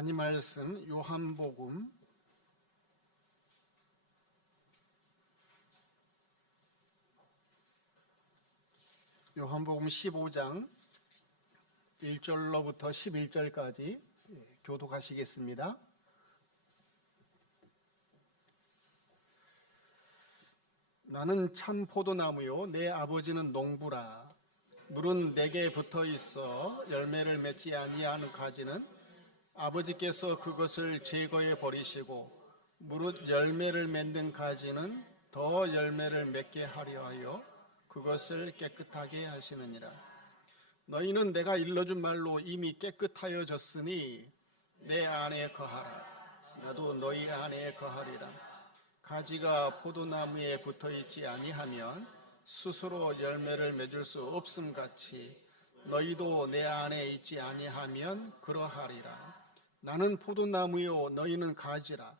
하나님 말씀 요한복음 15장 1절로부터 11절까지 교독하시겠습니다. 나는 참 포도나무요 내 아버지는 농부라. 물은 내게 붙어 있어 열매를 맺지 아니하는 가지는 아버지께서 그것을 제거해 버리시고 무릇 열매를 맺는 가지는 더 열매를 맺게 하려 하여 그것을 깨끗하게 하시느니라. 너희는 내가 일러준 말로 이미 깨끗하여졌으니 내 안에 거하라. 나도 너희 안에 거하리라. 가지가 포도나무에 붙어 있지 아니하면 스스로 열매를 맺을 수 없음 같이 너희도 내 안에 있지 아니하면 그러하리라. 나는 포도나무요 너희는 가지라.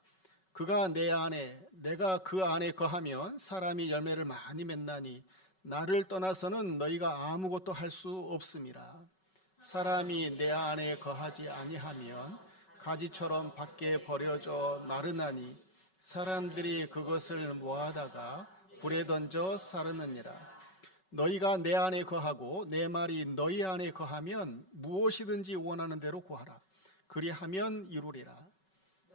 그가 내 안에 내가 그 안에 거하면 사람이 열매를 많이 맺나니 나를 떠나서는 너희가 아무것도 할 수 없음이라. 사람이 내 안에 거하지 아니하면 가지처럼 밖에 버려져 마르나니 사람들이 그것을 모아다가 불에 던져 사르느니라. 너희가 내 안에 거하고 내 말이 너희 안에 거하면 무엇이든지 원하는 대로 구하라. 그리하면 이루리라.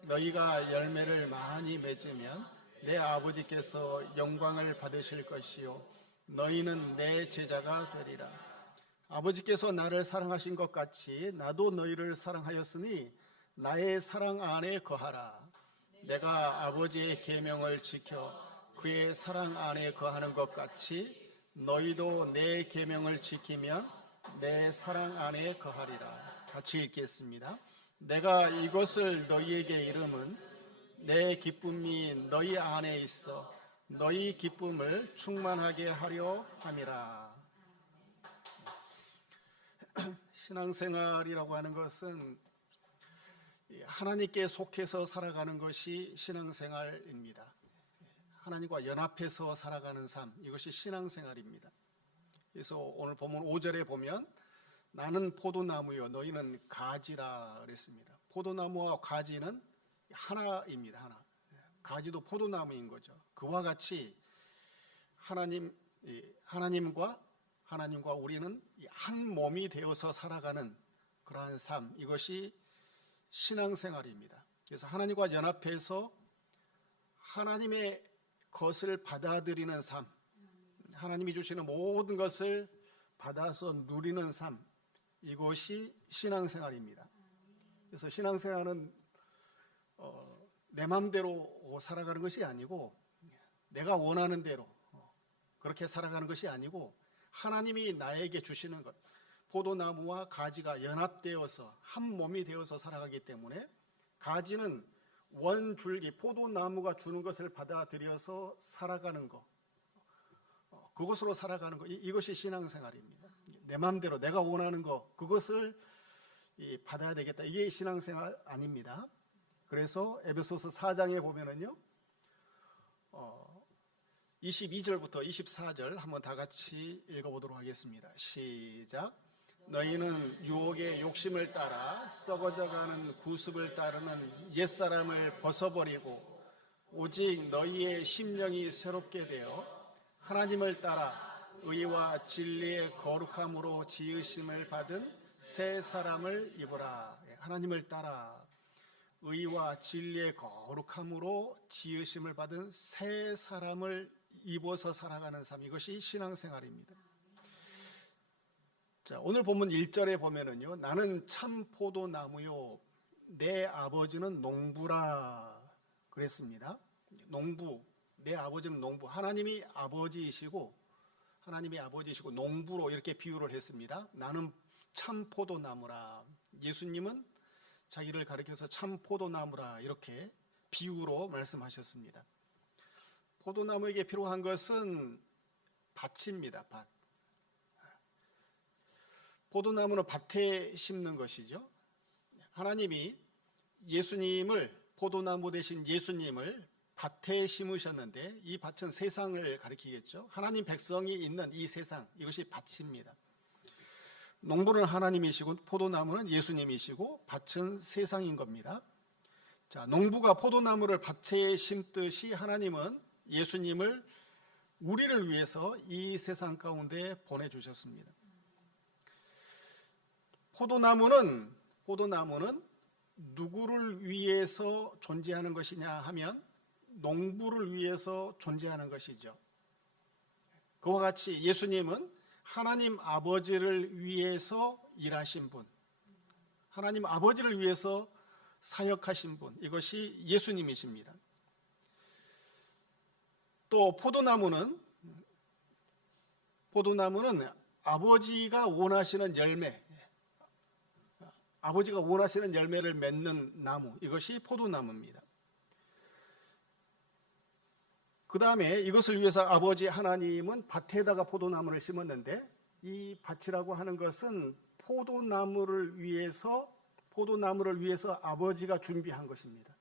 너희가 열매를 많이 맺으면 내 아버지께서 영광을 받으실 것이요 너희는 내 제자가 되리라. 아버지께서 나를 사랑하신 것 같이 나도 너희를 사랑하였으니 나의 사랑 안에 거하라. 내가 아버지의 계명을 지켜 그의 사랑 안에 거하는 것 같이 너희도 내 계명을 지키면 내 사랑 안에 거하리라. 같이 읽겠습니다. 내가 이것을 너희에게 이름은 내 기쁨이 너희 안에 있어 너희 기쁨을 충만하게 하려 함이라. 신앙생활이라고 하는 것은 하나님께 속해서 살아가는 것이 신앙생활입니다. 하나님과 연합해서 살아가는 삶, 이것이 신앙생활입니다. 그래서 오늘 본문 5절에 보면 나는 포도나무요 너희는 가지라 그랬습니다. 포도나무와 가지는 하나입니다. 하나. 가지도 포도나무인 거죠. 그와 같이 하나님과 우리는 한 몸이 되어서 살아가는 그러한 삶, 이것이 신앙생활입니다. 그래서 하나님과 연합해서 하나님의 것을 받아들이는 삶, 하나님이 주시는 모든 것을 받아서 누리는 삶, 이것이 신앙생활입니다. 그래서 신앙생활은 내 마음대로 살아가는 것이 아니고 내가 원하는 대로 그렇게 살아가는 것이 아니고 하나님이 나에게 주시는 것, 포도나무와 가지가 연합되어서 한 몸이 되어서 살아가기 때문에 가지는 원줄기, 포도나무가 주는 것을 받아들여서 살아가는 것, 그것으로 살아가는 것, 이것이 신앙생활입니다. 내 마음대로 내가 원하는 것, 그것을 받아야 되겠다. 이게 신앙생활 아닙니다. 그래서 에베소서 4장에 보면은요, 22절부터 24절 한번 다 같이 읽어보도록 하겠습니다. 시작. 너희는 유혹의 욕심을 따라 썩어져가는 구습을 따르는 옛사람을 벗어버리고 오직 너희의 심령이 새롭게 되어 하나님을 따라 의와 진리의 거룩함으로 지으심을 받은 새 사람을 입으라. 하나님을 따라 의와 진리의 거룩함으로 지으심을 받은 새 사람을 입어서 살아가는 삶, 이것이 신앙생활입니다. 자, 오늘 본문 1절에 보면은요, 나는 참 포도나무요 내 아버지는 농부라 그랬습니다. 농부, 내 아버지는 농부, 하나님이 아버지이시고 농부로 이렇게 비유를 했습니다. 나는 참 포도나무라. 예수님은 자기를 가리켜서 참 포도나무라 이렇게 비유로 말씀하셨습니다. 포도나무에게 필요한 것은 밭입니다. 밭. 포도나무는 밭에 심는 것이죠. 하나님이 포도나무 대신 예수님을 밭에 심으셨는데 이 밭은 세상을 가리키겠죠. 하나님 백성이 있는 이 세상, 이것이 밭입니다. 농부는 하나님이시고 포도나무는 예수님이시고 밭은 세상인 겁니다. 자, 농부가 포도나무를 밭에 심듯이 하나님은 예수님을 우리를 위해서 이 세상 가운데 보내주셨습니다. 포도나무는 누구를 위해서 존재하는 것이냐 하면 농부를 위해서 존재하는 것이죠. 그와 같이 예수님은 하나님 아버지를 위해서 일하신 분, 하나님 아버지를 위해서 사역하신 분, 이것이 예수님이십니다. 또 포도나무는 아버지가 원하시는 열매를 맺는 나무, 이것이 포도나무입니다. 그 다음에 이것을 위해서 아버지 하나님은 밭에다가 포도나무를 심었는데, 이 밭이라고 하는 것은 포도나무를 위해서 아버지가 준비한 것입니다.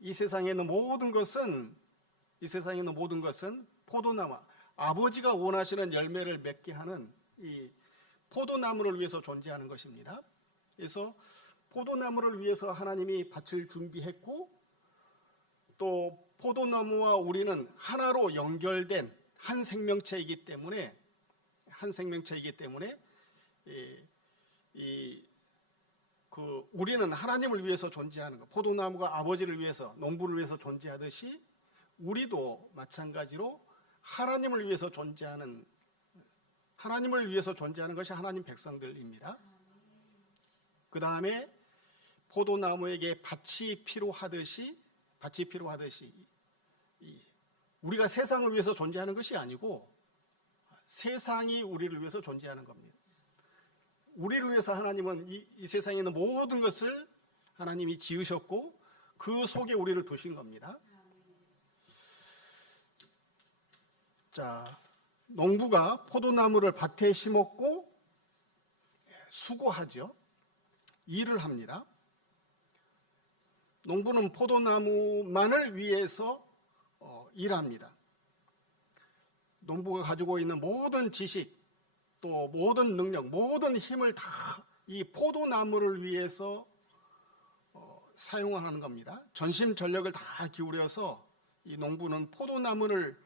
이 세상에 있는 모든 것은 포도나무, 아버지가 원하시는 열매를 맺게 하는 이 포도나무를 위해서 존재하는 것입니다. 그래서 포도나무를 위해서 하나님이 밭을 준비했고, 또 포도나무와 우리는 하나로 연결된 한 생명체이기 때문에 우리는 하나님을 위해서 존재하는 것, 포도나무가 아버지를 위해서, 농부를 위해서 존재하듯이 우리도 마찬가지로 하나님을 위해서 존재하는 것이 하나님 백성들입니다. 그 다음에 포도나무에게 밭이 필요하듯이 우리가 세상을 위해서 존재하는 것이 아니고 세상이 우리를 위해서 존재하는 겁니다. 우리를 위해서 하나님은 이 세상에 있는 모든 것을 하나님이 지으셨고 그 속에 우리를 두신 겁니다. 자, 농부가 포도나무를 밭에 심었고 수고하죠. 일을 합니다. 농부는 포도나무만을 위해서 일합니다. 농부가 가지고 있는 모든 지식, 또 모든 능력, 모든 힘을 다 이 포도나무를 위해서 사용하는 겁니다. 전심전력을 다 기울여서 이 농부는 포도나무를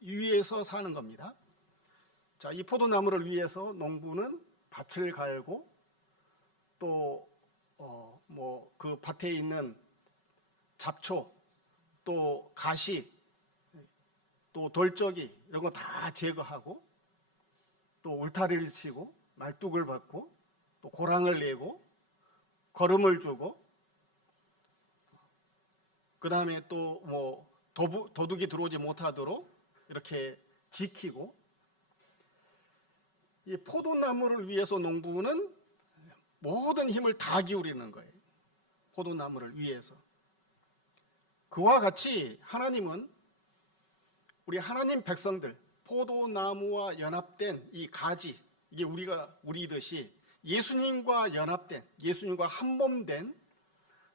위해서 사는 겁니다. 자, 이 포도나무를 위해서 농부는 밭을 갈고 또 그 밭에 있는 잡초, 또 가시, 또 돌적이 이런 거 다 제거하고 또 울타리를 치고 말뚝을 받고 또 고랑을 내고 거름을 주고 그 다음에 또 도둑이 들어오지 못하도록 이렇게 지키고, 이 포도나무를 위해서 농부는 모든 힘을 다 기울이는 거예요. 포도나무를 위해서. 그와 같이 하나님은 우리 하나님 백성들, 포도나무와 연합된 이 가지, 이게 우리듯이 예수님과 연합된, 예수님과 한몸된,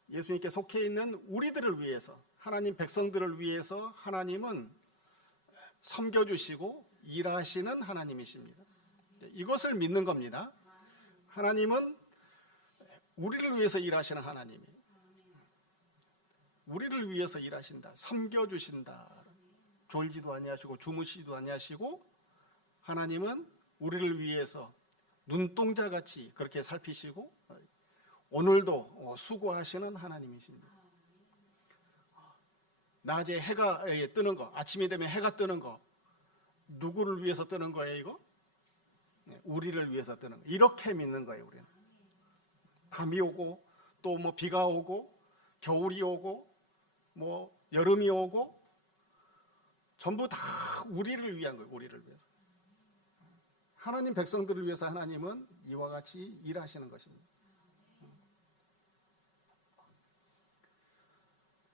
예수님께 속해 있는 우리들을 위해서, 하나님 백성들을 위해서 하나님은 섬겨주시고 일하시는 하나님이십니다. 이것을 믿는 겁니다. 하나님은 우리를 위해서 일하시는 하나님이에요. 우리를 위해서 일하신다. 섬겨주신다. 졸지도 아니하시고 주무시지도 아니하시고 하나님은 우리를 위해서 눈동자같이 그렇게 살피시고 오늘도 수고하시는 하나님이십니다. 낮에 해가 뜨는 거, 아침이 되면 해가 뜨는 거, 누구를 위해서 뜨는 거예요, 이거? 우리를 위해서 뜨는 거. 이렇게 믿는 거예요, 우리는. 밤이 오고 또 비가 오고 겨울이 오고 여름이 오고 전부 다 우리를 위한 거예요. 우리를 위해서. 하나님 백성들을 위해서 하나님은 이와 같이 일하시는 것입니다.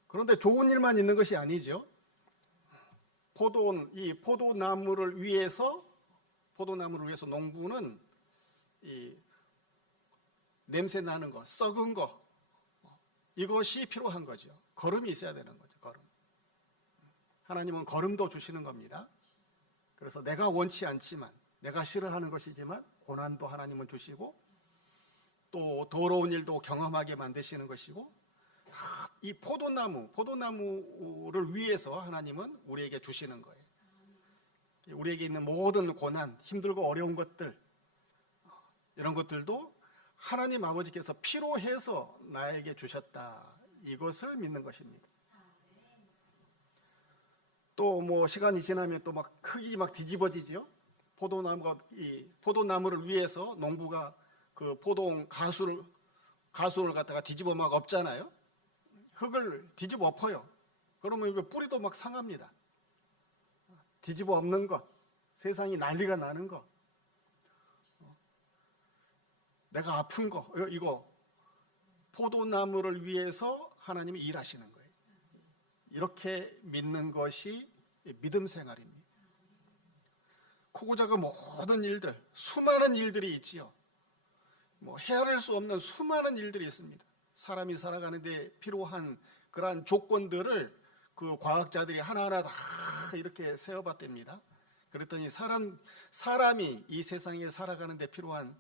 그런데 좋은 일만 있는 것이 아니죠. 이 포도나무를 위해서 농부는 이 냄새 나는 거, 썩은 거, 이것이 필요한 거죠. 거름이 있어야 되는 거죠. 거름. 하나님은 거름도 주시는 겁니다. 그래서 내가 원치 않지만 내가 싫어하는 것이지만 고난도 하나님은 주시고 또 더러운 일도 경험하게 만드시는 것이고, 이 포도나무를 위해서 하나님은 우리에게 주시는 거예요. 우리에게 있는 모든 고난, 힘들고 어려운 것들, 이런 것들도 하나님 아버지께서 필요해서 나에게 주셨다, 이것을 믿는 것입니다. 또 뭐 시간이 지나면 또 막 흙이 막 뒤집어지죠. 포도나무를 위해서 농부가 그 포도원 가수를 갖다가 뒤집어 막 엎잖아요. 흙을 뒤집어 엎어요. 그러면 이거 뿌리도 막 상합니다. 뒤집어 엎는 것, 세상이 난리가 나는 것, 내가 아픈 거, 이거 포도나무를 위해서 하나님이 일하시는 거예요. 이렇게 믿는 것이 믿음 생활입니다. 크고 작은 모든 일들, 수많은 일들이 있지요. 뭐 헤아릴 수 없는 수많은 일들이 있습니다. 사람이 살아가는데 필요한 그러한 조건들을 그 과학자들이 하나하나 다 이렇게 세어봤답니다. 그랬더니 사람이 이 세상에 살아가는데 필요한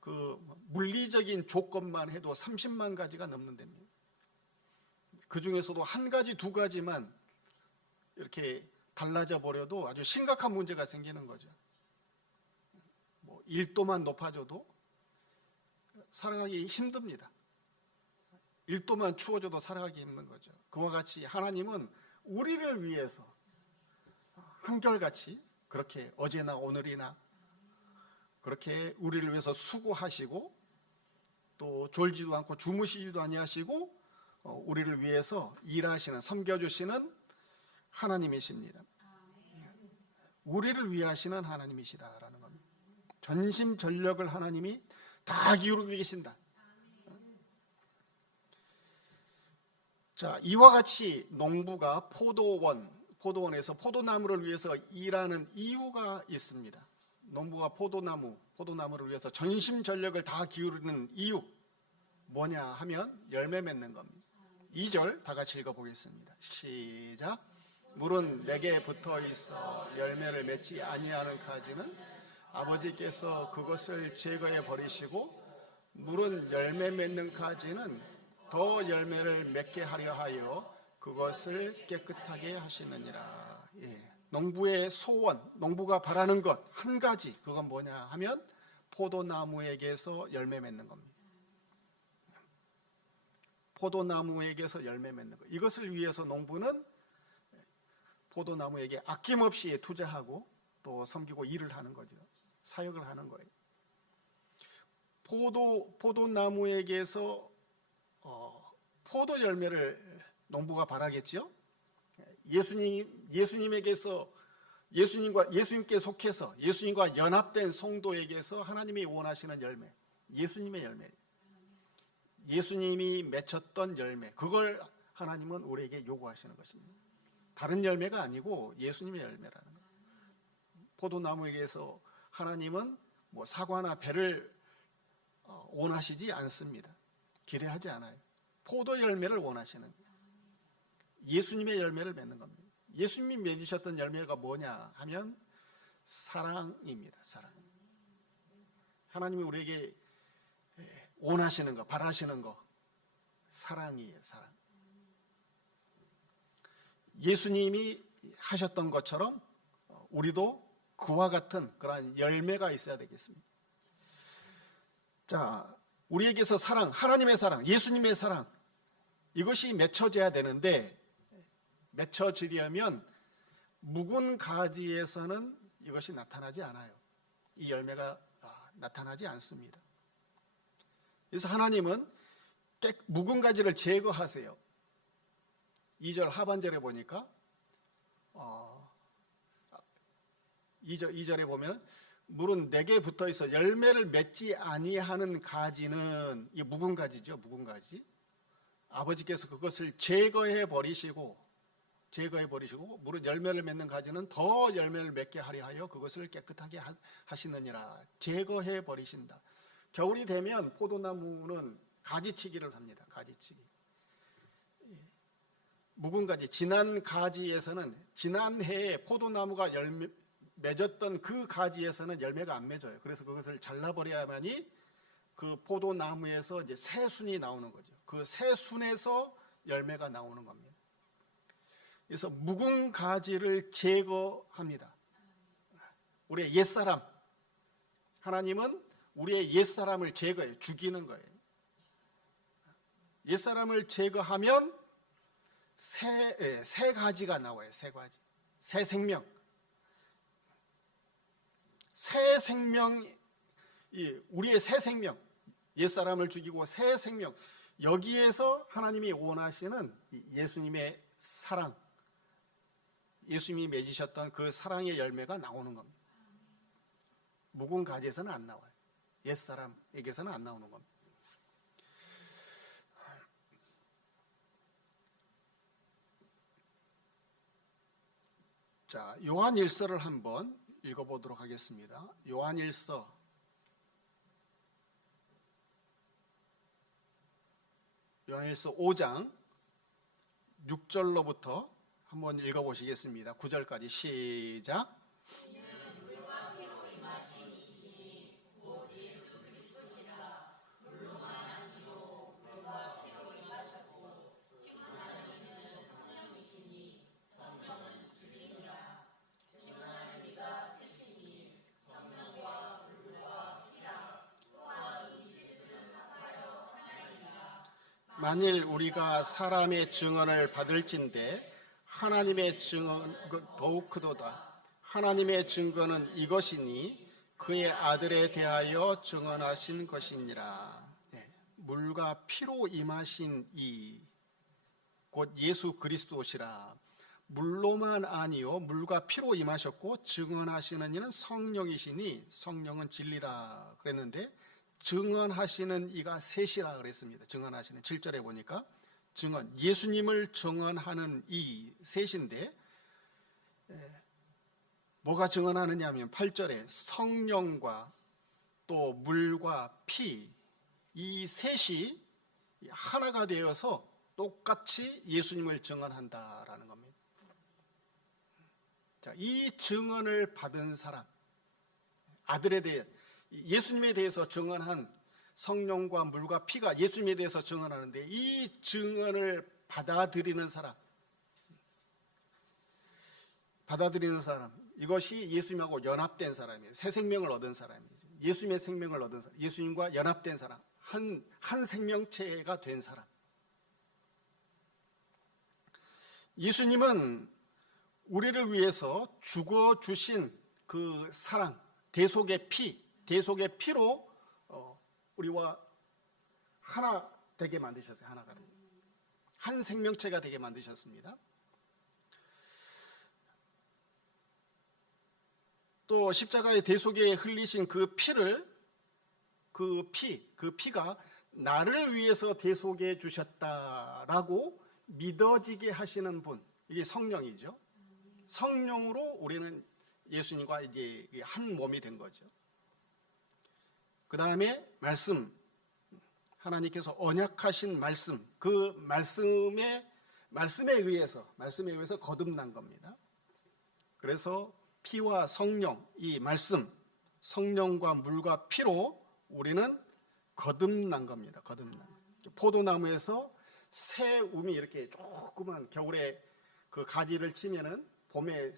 그 물리적인 조건만 해도 30만 가지가 넘는답니다. 그 중에서도 한 가지, 두 가지만 이렇게 달라져 버려도 아주 심각한 문제가 생기는 거죠. 뭐 1도만 높아져도 살아가기 힘듭니다. 1도만 추워져도 살아가기 힘든 거죠. 그와 같이 하나님은 우리를 위해서 한결같이 그렇게 어제나 오늘이나 그렇게 우리를 위해서 수고하시고 또 졸지도 않고 주무시지도 아니하시고 우리를 위해서 일하시는, 섬겨주시는 하나님이십니다. 우리를 위하시는 하나님이시다라는 겁니다. 전심전력을 하나님이 다 기울이고 계신다. 자, 이와 같이 농부가 포도원에서 포도나무를 위해서 일하는 이유가 있습니다. 농부가 포도나무를 위해서 전심전력을 다 기울이는 이유 뭐냐 하면 열매 맺는 겁니다. 2절 다 같이 읽어보겠습니다. 시작. 물은 내게 붙어 있어 열매를 맺지 아니하는 가지는 아버지께서 그것을 제거해 버리시고, 물은 열매 맺는 가지는 더 열매를 맺게 하려 하여 그것을 깨끗하게 하시느니라. 농부의 소원, 농부가 바라는 것 한 가지, 그건 뭐냐 하면 포도나무에게서 열매 맺는 겁니다. 포도나무에게서 열매 맺는 것. 이것을 위해서 농부는 포도나무에게 아낌없이 투자하고 또 섬기고 일을 하는 거죠. 사역을 하는 거예요. 포도나무에게서 포도 열매를 농부가 바라겠죠. 예수님께 속해서 예수님과 연합된 성도에게서 하나님이 원하시는 열매, 예수님의 열매, 예수님이 맺혔던 열매, 그걸 하나님은 우리에게 요구하시는 것입니다. 다른 열매가 아니고 예수님의 열매라는 거예요. 포도나무에게서 하나님은 뭐 사과나 배를 원하시지 않습니다. 기대하지 않아요. 포도 열매를 원하시는 거예요. 예수님의 열매를 맺는 겁니다. 예수님이 맺으셨던 열매가 뭐냐 하면 사랑입니다. 사랑. 하나님이 우리에게 원하시는 거, 바라시는 거, 사랑이에요. 사랑. 예수님이 하셨던 것처럼 우리도 그와 같은 그러한 열매가 있어야 되겠습니다. 자, 우리에게서 사랑, 하나님의 사랑, 예수님의 사랑, 이것이 맺혀져야 되는데, 맺혀지려면 묵은 가지에서는 이것이 나타나지 않아요. 이 열매가 나타나지 않습니다. 그래서 하나님은 묵은 가지를 제거하세요. 2절 하반절에 보니까 2절에 보면 물은 내게 붙어 있어 열매를 맺지 아니하는 가지는, 이 묵은 가지죠. 묵은 가지. 아버지께서 그것을 제거해 버리시고 물은 열매를 맺는 가지는 더 열매를 맺게 하려 하여 그것을 깨끗하게 하시느니라. 제거해 버리신다. 겨울이 되면 포도나무는 가지치기를 합니다. 가지치기. 묵은 가지, 지난 가지에서는 지난 해에 포도나무가 맺었던 그 가지에서는 열매가 안 맺어요. 그래서 그것을 잘라버려야만이 그 포도나무에서 이제 새 순이 나오는 거죠. 그 새 순에서 열매가 나오는 겁니다. 그래서 묵은 가지를 제거합니다. 우리의 옛사람, 하나님은 우리의 옛사람을 제거해요. 죽이는 거예요. 옛사람을 제거하면 새 가지가 나와요. 새 가지. 새 생명. 새 생명, 우리의 새 생명, 옛사람을 죽이고 새 생명, 여기에서 하나님이 원하시는 예수님의 사랑, 예수님이 맺으셨던 그 사랑의 열매가 나오는 겁니다. 묵은 가지에서는 안 나와요. 옛사람에게서는 안 나오는 겁니다. 자, 요한일서를 한번 읽어보도록 하겠습니다. 요한일서 5장 6절로부터 한번 읽어보시겠습니다. 9절까지 시작. 만일 우리가 사람의 증언을 받을진대 하나님의 증언 더욱 크도다. 하나님의 증거는 이것이니 그의 아들에 대하여 증언하신 것이니라. 물과 피로 임하신 이 곧 예수 그리스도시라. 물로만 아니요 물과 피로 임하셨고 증언하시는 이는 성령이시니 성령은 진리라 그랬는데 증언하시는 이가 셋이라 그랬습니다. 증언하시는 7절에 보니까 증언, 예수님을 증언하는 이 셋인데 뭐가 증언하느냐 하면 8절에 성령과 또 물과 피, 이 셋이 하나가 되어서 똑같이 예수님을 증언한다라는 겁니다. 자, 이 증언을 받은 사람, 아들에 대해 예수님에 대해서 증언한 성령과 물과 피가 예수님에 대해서 증언하는데 이 증언을 받아들이는 사람, 이것이 예수님하고 연합된 사람이에요. 새 생명을 얻은 사람이죠. 예수님의 생명을 얻은 사람, 예수님과 연합된 사람, 한 생명체가 된 사람. 예수님은 우리를 위해서 죽어주신 그 사랑, 대속의 피로 우리와 하나 되게 만드셨어요. 하나가 되게. 한 생명체가 되게 만드셨습니다. 또 십자가의 대속에 흘리신 그 피가 나를 위해서 대속해 주셨다라고 믿어지게 하시는 분, 이게 성령이죠. 성령으로 우리는 예수님과 이제 한 몸이 된 거죠. 그 다음에 말씀, 하나님께서 언약하신 말씀, 그 말씀에 의해서 거듭난 겁니다. 그래서 피와 성령, 이 말씀, 성령과 물과 피로 우리는 거듭난 겁니다. 거듭난. 포도나무에서 새 움이 이렇게 조그만 겨울에 그 가지를 치면은 봄에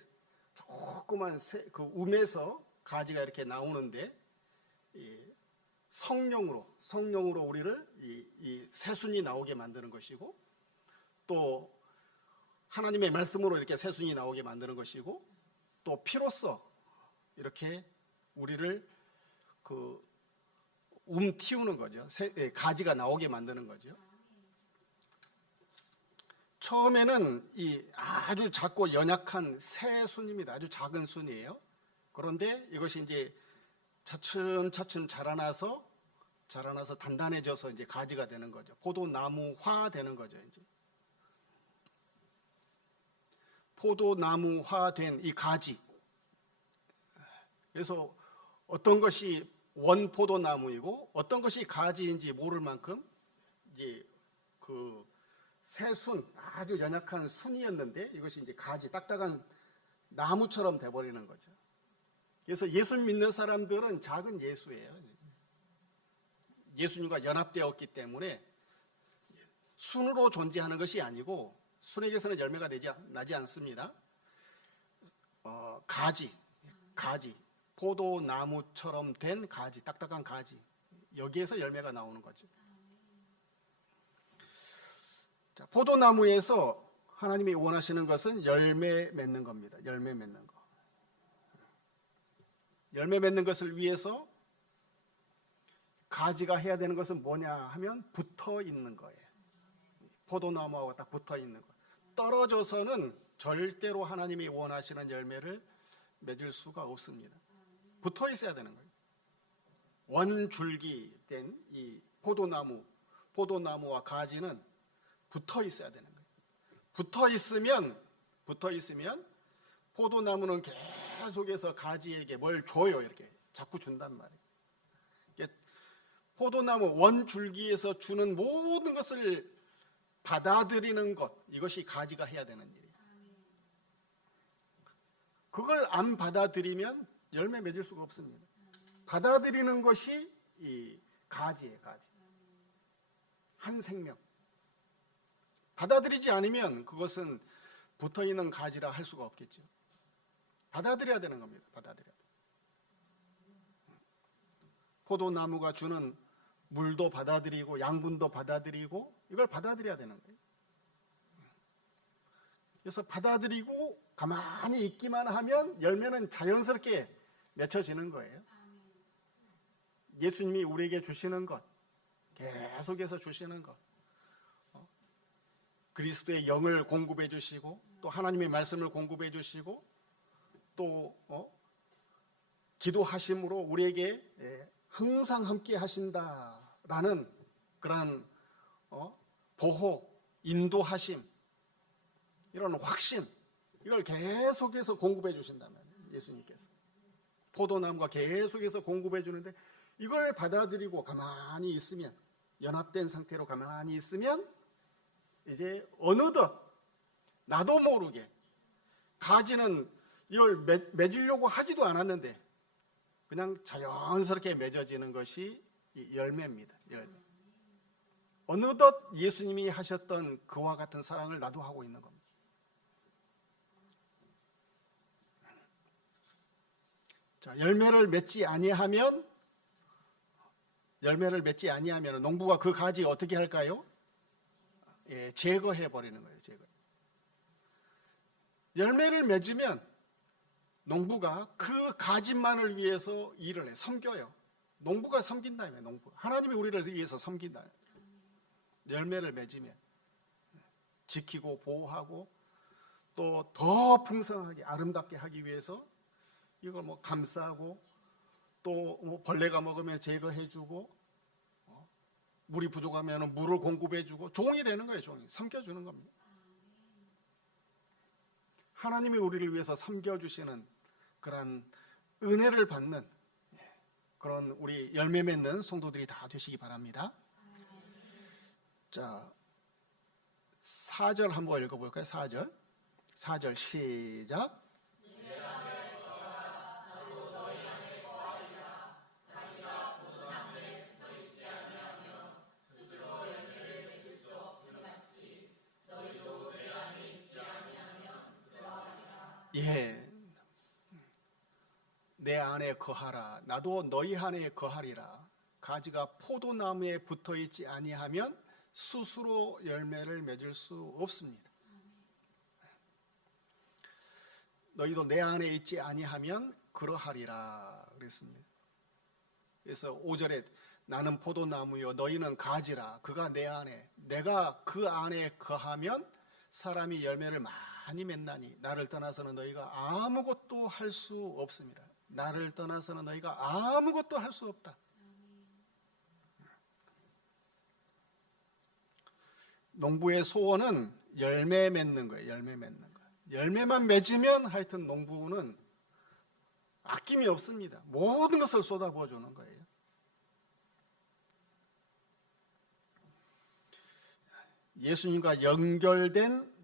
조그만 그 움에서 가지가 이렇게 나오는데 성령으로 우리를 이 새순이 나오게 만드는 것이고 또 하나님의 말씀으로 이렇게 새순이 나오게 만드는 것이고 또 피로써 이렇게 우리를 그 틔우는 거죠. 가지가 나오게 만드는 거죠. 처음에는 이 아주 작고 연약한 새 순입니다. 아주 작은 순이에요. 그런데 이것이 이제 차츰차츰 자라나서 단단해져서 이제 가지가 되는 거죠. 포도나무화 되는 거죠. 이제 포도나무화 된 이 가지. 그래서 어떤 것이 원포도나무이고 어떤 것이 가지인지 모를 만큼 이제 그 새순, 아주 연약한 순이었는데 이것이 이제 가지, 딱딱한 나무처럼 돼버리는 거죠. 그래서 예수 믿는 사람들은 작은 예수예요. 예수님과 연합되었기 때문에 순으로 존재하는 것이 아니고, 순에게서는 열매가 나지 않습니다. 가지, 포도나무처럼 된 가지, 딱딱한 가지, 여기에서 열매가 나오는 거죠. 자, 포도나무에서 하나님이 원하시는 것은 열매 맺는 겁니다. 열매 맺는 거. 열매 맺는 것을 위해서 가지가 해야 되는 것은 뭐냐 하면 붙어 있는 거예요. 포도나무하고 딱 붙어 있는 거. 떨어져서는 절대로 하나님이 원하시는 열매를 맺을 수가 없습니다. 붙어 있어야 되는 거예요. 원줄기 된 이 포도나무와 가지는 붙어 있어야 되는 거예요. 붙어 있으면 포도나무는 계속해서 가지에게 뭘 줘요. 이렇게 자꾸 준단 말이에요. 포도나무 원줄기에서 주는 모든 것을 받아들이는 것, 이것이 가지가 해야 되는 일이에요. 그걸 안 받아들이면 열매 맺을 수가 없습니다. 받아들이는 것이 이 가지예요. 가지. 한 생명. 받아들이지 않으면 그것은 붙어있는 가지라 할 수가 없겠죠. 받아들여야 되는 겁니다. 받아들여야 돼요. 포도나무가 주는 물도 받아들이고 양분도 받아들이고 이걸 받아들여야 되는 거예요. 그래서 받아들이고 가만히 있기만 하면 열매는 자연스럽게 맺혀지는 거예요. 예수님이 우리에게 주시는 것, 계속해서 주시는 것, 그리스도의 영을 공급해 주시고 또 하나님의 말씀을 공급해 주시고 또 기도하심으로 우리에게 항상 함께 하신다라는 그러한 보호, 인도하심, 이런 확신, 이걸 계속해서 공급해 주신단 말이에요. 예수님께서 포도나무가 계속해서 공급해 주는데 이걸 받아들이고 가만히 있으면, 연합된 상태로 가만히 있으면 이제 어느덧 나도 모르게, 가지는 이걸 맺으려고 하지도 않았는데 그냥 자연스럽게 맺어지는 것이 열매입니다. 열매. 어느덧 예수님이 하셨던 그와 같은 사랑을 나도 하고 있는 겁니다. 자, 열매를 맺지 아니하면 농부가 그 가지 어떻게 할까요? 제거해 버리는 거예요. 제거. 열매를 맺으면 농부가 그 가지만을 위해서 일을 해, 섬겨요. 농부가 섬긴다며, 농부. 하나님이 우리를 위해서 섬긴다. 열매를 맺으면 지키고 보호하고 또 더 풍성하게 아름답게 하기 위해서 이걸 뭐 감싸고 또 뭐 벌레가 먹으면 제거해주고 물이 부족하면 물을 공급해주고 종이 되는 거예요. 종이. 섬겨주는 겁니다. 하나님이 우리를 위해서 섬겨주시는 그런 은혜를 받는 그런 우리 열매 맺는 성도들이 다 되시기 바랍니다. 자, 4절 한번 읽어볼까요? 4절 시작. 예, 내 안에 거하라. 나도 너희 안에 거하리라. 가지가 포도나무에 붙어있지 아니하면 스스로 열매를 맺을 수 없습니다. 너희도 내 안에 있지 아니하면 그러하리라 그랬습니다. 그래서 5절에 나는 포도나무요 너희는 가지라. 그가 내 안에, 내가 그 안에 거하면 사람이 열매를 많이 맺나니 나를 떠나서는 너희가 아무것도 할 수 없습니다. 나를 떠나서는 너희가 아무것도 할 수 없다. 농부의 소원은 열매 맺는 거예요. 열매 맺는 거. 열매만 맺으면 하여튼 농부는 아낌이 없습니다. 모든 것을 쏟아부어 주는 거예요. 예수님과 연결된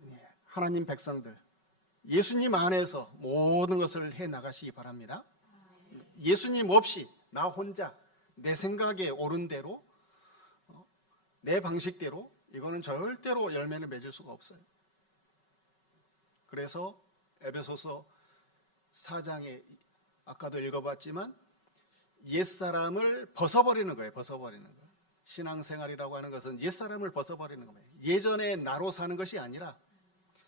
하나님 백성들, 예수님 안에서 모든 것을 해 나가시기 바랍니다. 예수님 없이 나 혼자 내 생각에 옳은 대로 내 방식대로 이거는 절대로 열매를 맺을 수가 없어요. 그래서 에베소서 4장에 아까도 읽어봤지만 옛사람을 벗어버리는 거예요. 벗어버리는 거. 신앙생활이라고 하는 것은 옛사람을 벗어버리는 겁니다. 예전에 나로 사는 것이 아니라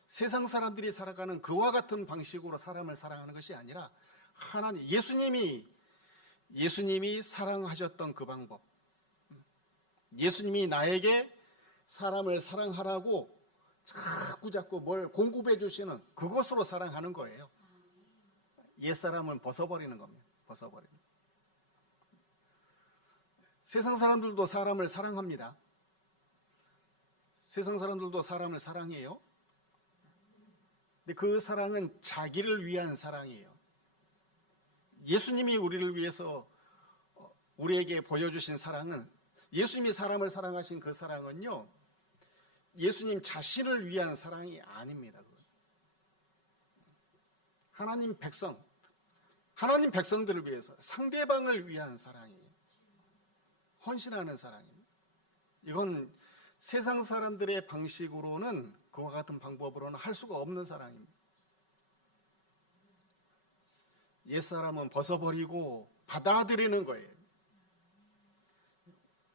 세상 사람들이 살아가는 그와 같은 방식으로 사람을 사랑하는 것이 아니라 하나님, 예수님이 사랑하셨던 그 방법, 예수님이 나에게 사람을 사랑하라고 자꾸 뭘 공급해 주시는 그것으로 사랑하는 거예요. 옛사람은 벗어버리는 겁니다. 벗어버리는. 세상 사람들도 사람을 사랑합니다. 세상 사람들도 사람을 사랑해요. 근데 그 사랑은 자기를 위한 사랑이에요. 예수님이 우리를 위해서 우리에게 보여주신 사랑은, 예수님이 사람을 사랑하신 그 사랑은요, 예수님 자신을 위한 사랑이 아닙니다. 하나님 백성들을 위해서 상대방을 위한 사랑이에요. 헌신하는 사랑입니다. 이건 세상 사람들의 방식으로는, 그와 같은 방법으로는 할 수가 없는 사랑입니다. 옛사람은 벗어버리고 받아들이는 거예요.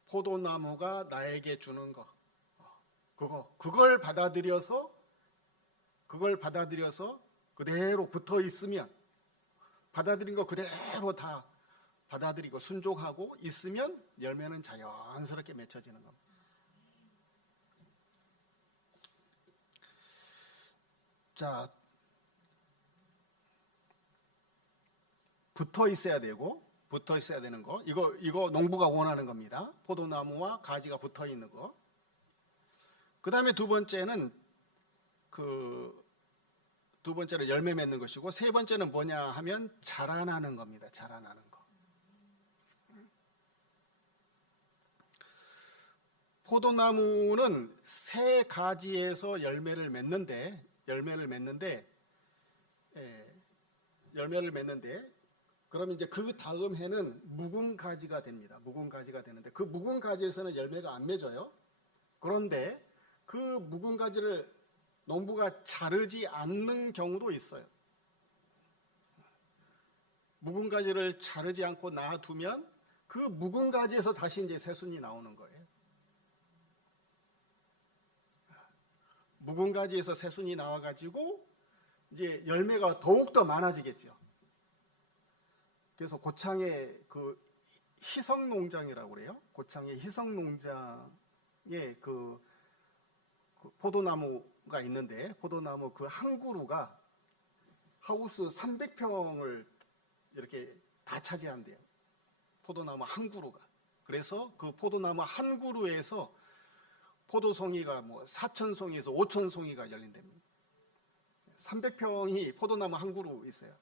포도나무가 나에게 주는 거, 그걸 받아들여서 그대로 붙어 있으면, 받아들인 거 그대로 다 받아들이고 순종하고 있으면 열매는 자연스럽게 맺혀지는 겁니다. 자, 붙어 있어야 되는 거. 이거 농부가 원하는 겁니다. 포도나무와 가지가 붙어 있는 거. 그 다음에 두 번째는 열매 맺는 것이고, 세 번째는 뭐냐 하면 자라나는 겁니다. 자라나는 거. 포도나무는 새 가지에서 열매를 맺는데 그러면 이제 그 다음 해는 묵은 가지가 됩니다. 묵은 가지가 되는데 그 묵은 가지에서는 열매가 안 맺어요. 그런데 그 묵은 가지를 농부가 자르지 않는 경우도 있어요. 묵은 가지를 자르지 않고 놔두면 그 묵은 가지에서 다시 이제 새순이 나오는 거예요. 묵은 가지에서 새순이 나와가지고 이제 열매가 더욱더 많아지겠죠. 그래서 고창의 그 희성농장이라고 그래요. 고창의 희성농장에 그 포도나무가 있는데, 포도나무 그 한 그루가 하우스 300평을 이렇게 다 차지한대요. 포도나무 한 그루가. 그래서 그 포도나무 한 그루에서 포도송이가 뭐 4,000송이에서 5,000송이가 열린답니다. 300평이 포도나무 한 그루 있어요.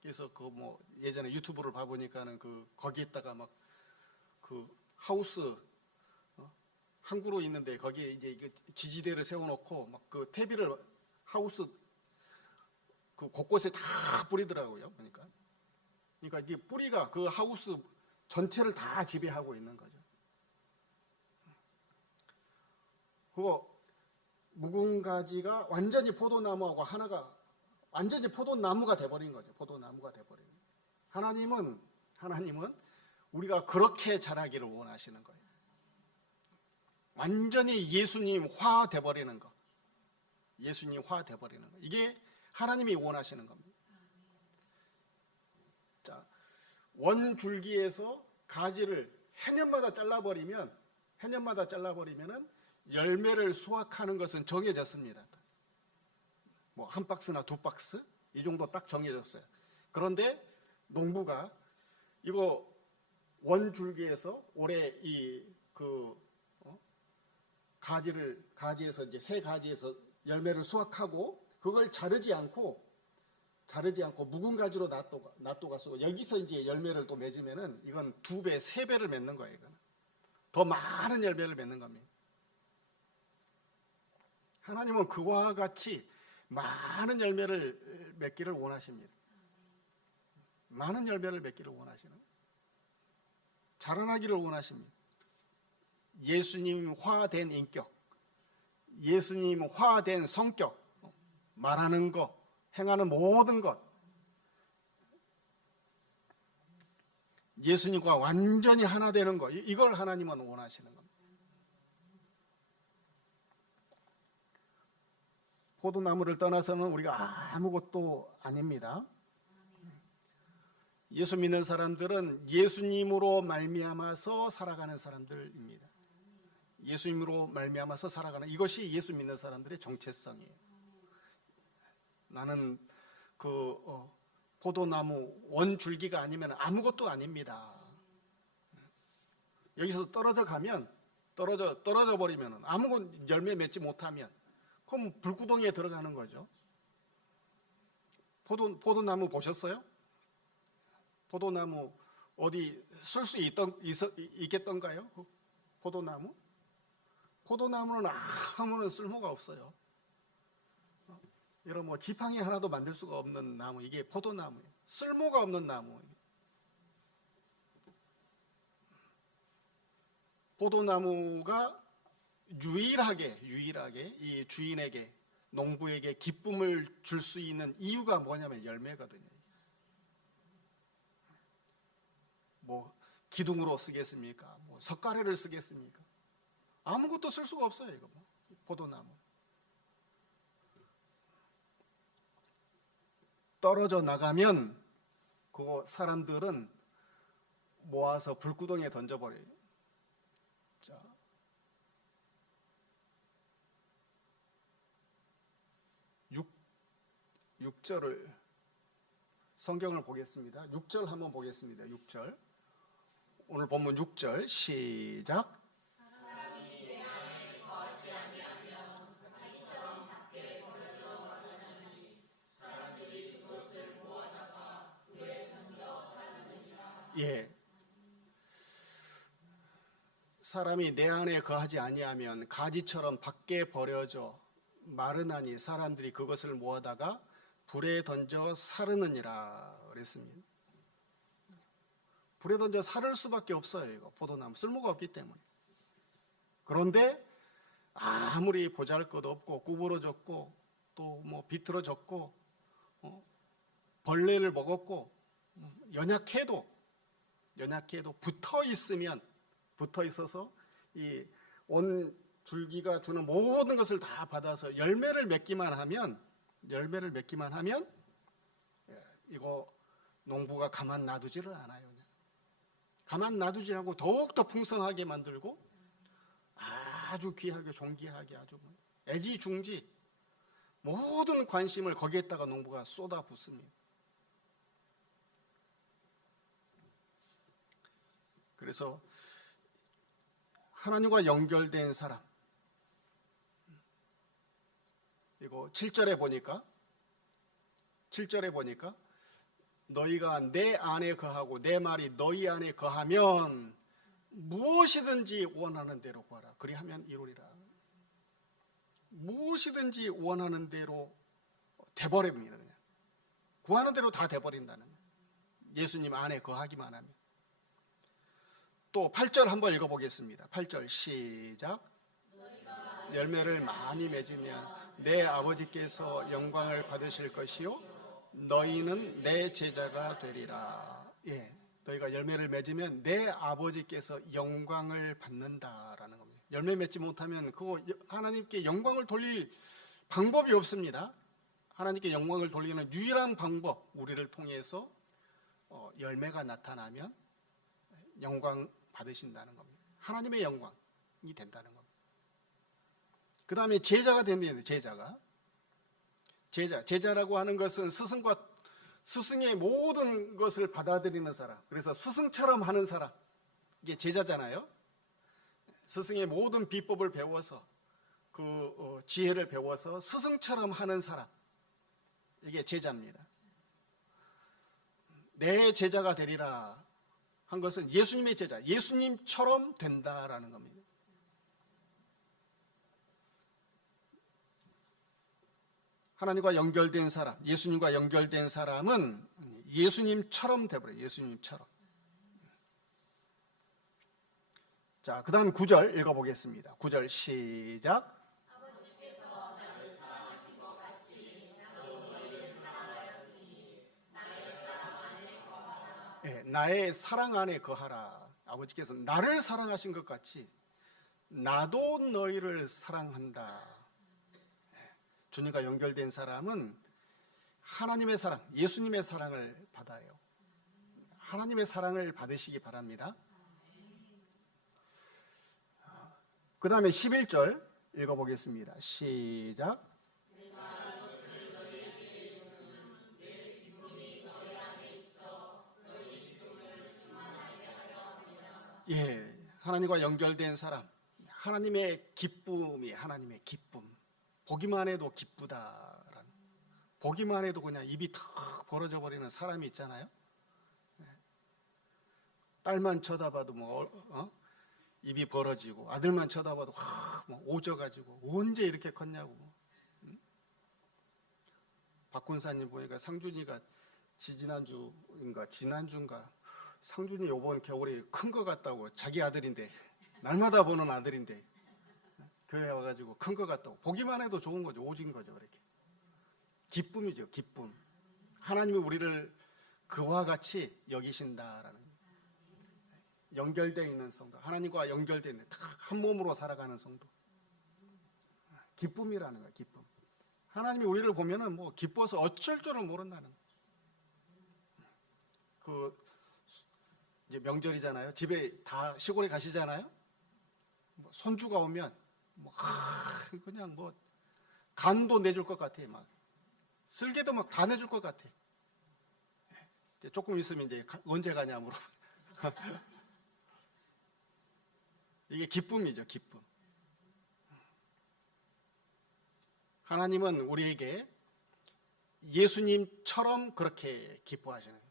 그래서 그 뭐 예전에 유튜브를 봐보니까는 거기에다가 막 그 하우스 한 그루 있는데 거기에 이제 지지대를 세워놓고 막 그 퇴비를 하우스 그 곳곳에 다 뿌리더라고요. 보니까. 그러니까 이 뿌리가 그 하우스 전체를 다 지배하고 있는 거죠. 그거 묵은 가지가 완전히 포도나무하고 하나가 완전히 포도나무가 돼버린 거죠. 포도나무가 돼버린. 하나님은 우리가 그렇게 자라기를 원하시는 거예요. 완전히 예수님화 돼버리는 거. 예수님화 돼버리는 거. 이게 하나님이 원하시는 겁니다. 자, 원줄기에서 가지를 해년마다 잘라버리면은 열매를 수확하는 것은 정해졌습니다. 뭐 한 박스나 두 박스 이 정도 딱 정해졌어요. 그런데 농부가 이거 원줄기에서 올해 가지에서 이제 새 가지에서 열매를 수확하고 그걸 자르지 않고 묵은 가지로 놔둬가서 여기서 이제 열매를 또 맺으면은 이건 2배, 3배를 맺는 거예요. 이거는 더 많은 열매를 맺는 겁니다. 하나님은 그와 같이 많은 열매를 맺기를 원하십니다. 많은 열매를 맺기를 원하시는 거예요. 자라나기를 원하십니다. 예수님화된 인격, 예수님화된 성격, 말하는 것, 행하는 모든 것, 예수님과 완전히 하나 되는 것, 이걸 하나님은 원하시는 겁니다. 포도나무를 떠나서는 우리가 아무것도 아닙니다. 예수 믿는 사람들은 예수님으로 말미암아서 살아가는 사람들입니다. 예수님으로 말미암아서 살아가는, 이것이 예수 믿는 사람들의 정체성이에요. 나는 포도나무 원줄기가 아니면 아무것도 아닙니다. 여기서 떨어져 가면, 떨어져 버리면, 아무 열매 맺지 못하면, 그럼 불구덩이에 들어가는 거죠. 포도나무 보셨어요? 포도나무 어디 쓸 수 있겠던가요? 포도나무? 포도나무는 아무런 쓸모가 없어요. 여러분, 지팡이 하나도 만들 수가 없는 나무, 이게 포도나무예요. 쓸모가 없는 나무. 포도나무가 유일하게 이 주인에게, 농부에게 기쁨을 줄 수 있는 이유가 뭐냐면 열매거든요. 뭐 기둥으로 쓰겠습니까? 뭐 석가래를 쓰겠습니까? 아무것도 쓸 수가 없어요. 이거 포도나무. 떨어져 나가면 그 사람들은 모아서 불구덩이에 던져버려요. 자, 6절을 성경을 보겠습니다. 6절 한번 보겠습니다. 6절. 오늘 본문 6절 시작. 예. 사람이 내 안에 거하지 아니하면 가지처럼 밖에 버려져 마르나니 사람들이 그것을 모아다가 불에 던져 사르느니라 그랬습니다. 불에 던져 사를 수밖에 없어요. 이거 포도나무 쓸모가 없기 때문에. 그런데 아무리 보잘것없고 구부러졌고 또 뭐 비틀어졌고 벌레를 먹었고 연약해도 붙어 있어서 이 온 줄기가 주는 모든 것을 다 받아서 열매를 맺기만 하면 이거 농부가 가만 놔두지를 않아요. 가만 놔두지 않고 더욱더 풍성하게 만들고 아주 귀하게 존귀하게 아주 애지중지 모든 관심을 거기에다가 농부가 쏟아붓습니다. 그래서 하나님과 연결된 사람, 이거 7절에 보니까 너희가 내 안에 거하고 내 말이 너희 안에 거하면 무엇이든지 원하는 대로 구하라. 그리하면 이루리라. 무엇이든지 원하는 대로 돼버립니다. 그냥. 구하는 대로 다 돼버린다는 거예요. 예수님 안에 거하기만 하면. 또 8절 한번 읽어보겠습니다. 8절 시작. 열매를 많이 맺으면 내 아버지께서 영광을 받으실 것이요 너희는 내 제자가 되리라. 예, 너희가 열매를 맺으면 내 아버지께서 영광을 받는다라는 겁니다. 열매 맺지 못하면 그거 하나님께 영광을 돌릴 방법이 없습니다. 하나님께 영광을 돌리는 유일한 방법, 우리를 통해서 열매가 나타나면 영광 받으신다는 겁니다. 하나님의 영광이 된다는 겁니다. 그 다음에 제자가 됩니다. 제자라고 하는 것은 스승의 모든 것을 받아들이는 사람. 그래서 스승처럼 하는 사람. 이게 제자잖아요. 스승의 모든 비법을 배워서 지혜를 배워서 스승처럼 하는 사람. 이게 제자입니다. 내 제자가 되리라 한 것은 예수님의 제자, 예수님처럼 된다라는 겁니다. 하나님과 연결된 사람, 예수님과 연결된 사람은 예수님처럼 돼버려요. 예수님처럼. 자, 그 다음 9절 읽어보겠습니다. 9절 시작. 네, 나의 사랑 안에 거하라. 아버지께서 나를 사랑하신 것 같이 나도 너희를 사랑한다. 주님과 연결된 사람은 하나님의 사랑, 예수님의 사랑을 받아요. 하나님의 사랑을 받으시기 바랍니다. 그 다음에 11절 읽어보겠습니다. 시작. 예, 하나님과 연결된 사람, 하나님의 기쁨이 하나님의 기쁨. 보기만 해도 기쁘다라는, 보기만 해도 그냥 입이 턱 벌어져 버리는 사람이 있잖아요. 딸만 쳐다봐도 입이 벌어지고, 아들만 쳐다봐도 오져가지고 언제 이렇게 컸냐고. 박군사님 보니까 상준이가 지난주인가 상준이 요번 겨울에 큰 것 같다고. 자기 아들인데, 날마다 보는 아들인데 교회 와가지고 큰 것 같다고. 보기만 해도 좋은 거죠. 오진 거죠. 그렇게 기쁨이죠. 기쁨. 하나님이 우리를 그와 같이 여기신다라는, 연결되어 있는 성도, 하나님과 연결되어 있는 한 몸으로 살아가는 성도, 기쁨이라는 거야. 기쁨. 하나님이 우리를 보면은 기뻐서 어쩔 줄을 모른다는 거야. 이제 명절이잖아요. 집에 다 시골에 가시잖아요. 손주가 오면 그냥 간도 내줄 것 같아. 쓸개도 다 내줄 것 같아. 이제 조금 있으면 이제 언제 가냐 물어. 이게 기쁨이죠. 기쁨. 하나님은 우리에게 예수님처럼 그렇게 기뻐하시는 거예요.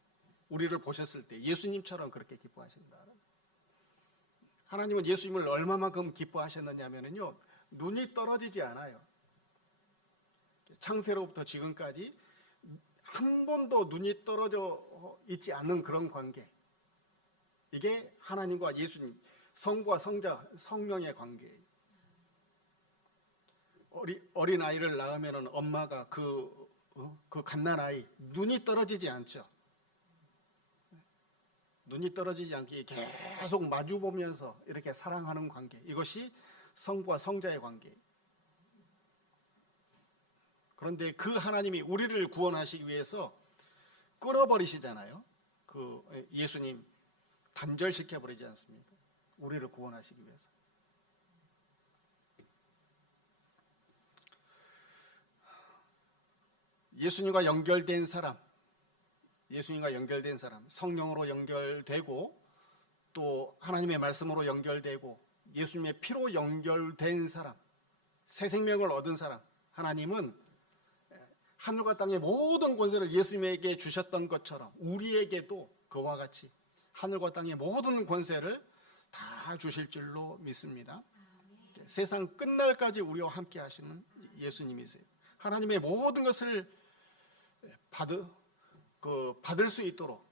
우리를 보셨을 때 예수님처럼 그렇게 기뻐하신다. 하나님은 예수님을 얼마만큼 기뻐하셨느냐면요, 눈이 떨어지지 않아요. 창세로부터 지금까지 한 번도 눈이 떨어져 있지 않는 그런 관계. 이게 하나님과 예수님, 성부와 성자, 성령의 관계예요. 어린 아이를 낳으면 엄마가 그 갓난아이 눈이 떨어지지 않죠. 눈이 떨어지지 않게 계속 마주보면서 이렇게 사랑하는 관계, 이것이 성부와 성자의 관계. 그런데 그 하나님이 우리를 구원하시기 위해서 끊어버리시잖아요. 예수님 단절시켜버리지 않습니까? 우리를 구원하시기 위해서. 예수님과 연결된 사람, 성령으로 연결되고 또 하나님의 말씀으로 연결되고 예수님의 피로 연결된 사람, 새 생명을 얻은 사람, 하나님은 하늘과 땅의 모든 권세를 예수님에게 주셨던 것처럼 우리에게도 그와 같이 하늘과 땅의 모든 권세를 다 주실 줄로 믿습니다. 세상 끝날까지 우리와 함께 하시는 예수님이세요. 하나님의 모든 것을 받을 수 있도록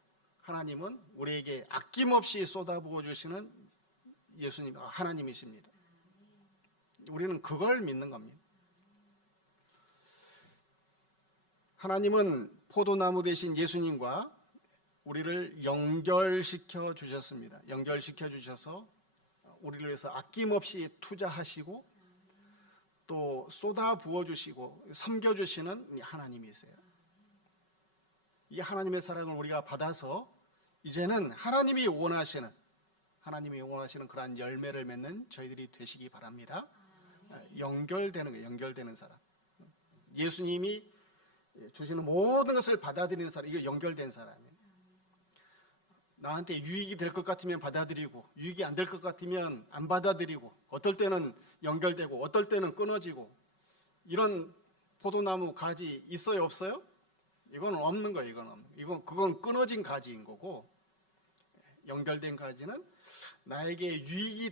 하나님은 우리에게 아낌없이 쏟아부어 주시는 예수님, 하나님이십니다. 우리는 그걸 믿는 겁니다. 하나님은 포도나무 되신 예수님과 우리를 연결시켜 주셨습니다. 연결시켜 주셔서 우리를 위해서 아낌없이 투자하시고 또 쏟아부어 주시고 섬겨주시는 하나님이세요. 이 하나님의 사랑을 우리가 받아서 이제는 하나님이 원하시는 그러한 열매를 맺는 저희들이 되시기 바랍니다. 연결되는 거예요. 연결되는 사람. 예수님이 주시는 모든 것을 받아들이는 사람, 이게 연결된 사람이에요. 나한테 유익이 될 것 같으면 받아들이고 유익이 안 될 것 같으면 안 받아들이고, 어떨 때는 연결되고 어떨 때는 끊어지고, 이런 포도나무 가지 있어요, 없어요? 이건 없는 거예요. 그건 끊어진 가지인 거고, 연결된 가지는 나에게 유익이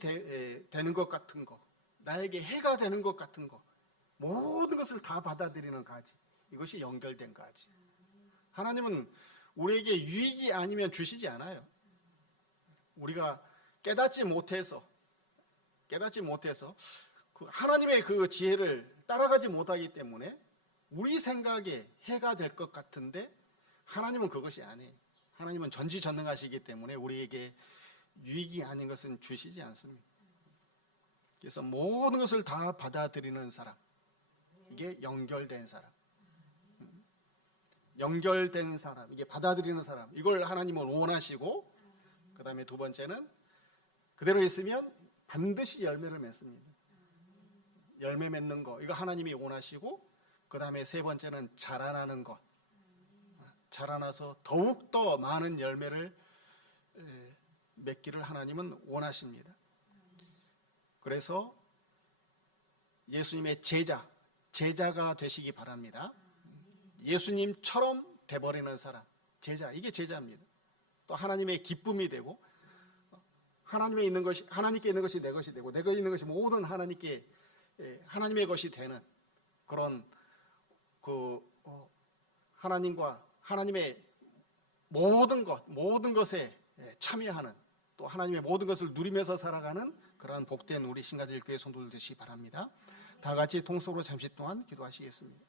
되는 것 같은 거, 나에게 해가 되는 것 같은 거, 모든 것을 다 받아들이는 가지, 이것이 연결된 가지. 하나님은 우리에게 유익이 아니면 주시지 않아요. 우리가 깨닫지 못해서 그 하나님의 그 지혜를 따라가지 못하기 때문에 우리 생각에 해가 될 것 같은데 하나님은 그것이 아니에요. 하나님은 전지전능하시기 때문에 우리에게 유익이 아닌 것은 주시지 않습니다. 그래서 모든 것을 다 받아들이는 사람, 이게 연결된 사람, 이게 받아들이는 사람, 이걸 하나님은 원하시고, 그 다음에 두 번째는 그대로 있으면 반드시 열매를 맺습니다. 열매 맺는 거, 이거 하나님이 원하시고, 그 다음에 세 번째는 자라나는 것, 자라나서 더욱더 많은 열매를 맺기를 하나님은 원하십니다. 그래서 예수님의 제자가 되시기 바랍니다. 예수님처럼 돼버리는 사람, 이게 제자입니다. 또 하나님의 기쁨이 되고, 하나님께 있는 것이 내 것이 되고, 내가 있는 것이 모든 하나님의 것이 되는 그런 하나님과 하나님의 모든 것에 참여하는, 또 하나님의 모든 것을 누리면서 살아가는 그러한 복된 우리 신가들교회 성도들 되시기 바랍니다. 다 같이 통성으로 잠시 동안 기도하시겠습니다.